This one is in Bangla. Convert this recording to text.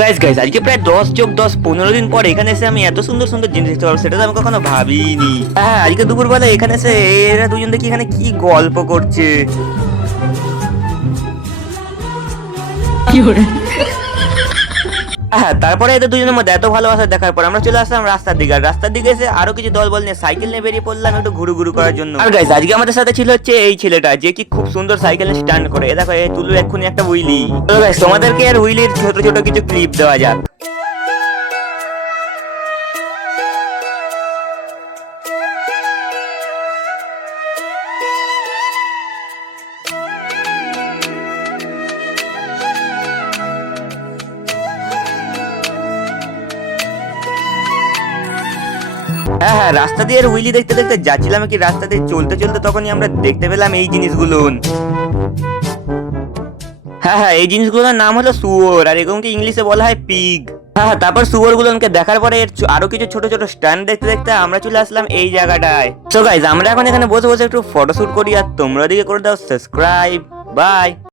গাইস গাইস আজকে প্রায় 10+10 15 দিন পর এখানে এসে আমি এত সুন্দর সুন্দর জিনিস দেখতে পারবো সেটা তো আমি কখনো ভাবিনি। হ্যাঁ, আজকে দুপুরবেলা এখানে এসে এরা দুজন দেখি এখানে কি গল্প করছে। হ্যাঁ, তারপরে এদের দুজনের মধ্যে এত ভালোবাসা দেখার পর আমরা চলে আসলাম রাস্তার দিকে। আর রাস্তার দিকে এসে আরো কিছু দলবল নিয়ে সাইকেল নিয়ে বেরিয়ে পড়লাম একটু ঘুরু ঘুরু করার জন্য। আর গাইস আজকে আমাদের সাথে ছিল হচ্ছে এই ছেলেটা যে কি খুব সুন্দর সাইকেল স্ট্যান্ড করে। এ দেখো এই তুলু এক্ষুনি একটা হুইলি। তো গাইস তোমাদেরকে আর হুইলির ছোট ছোট কিছু ক্লিপ দেওয়া যাক। হ্যাঁ হ্যাঁ, রাস্তা দিয়ে হুইলি দেখতে দেখতে যাচ্ছিলাম কি রাস্তা দিয়ে চলতে চলতে তখনই আমরা দেখতে পেলাম এই জিনিসগুলো। হ্যাঁ হ্যাঁ, এই জিনিসগুলোর নাম হলো শুয়োর, আর এগুলোকে ইংলিশে বলা হয় পিগ। হ্যাঁ হ্যাঁ, তারপর শুয়োর গুলোকে দেখার পরে এর আরো কিছু ছোট ছোট স্ট্যান্ড দেখতে দেখতে আমরা চলে আসলাম এই জায়গাটায়। সো গাইস আমরা এখন এখানে বসে বসে একটু ফটোশুট করি, আর তোমরা দিকে করে দাও সাবস্ক্রাইব। বাই।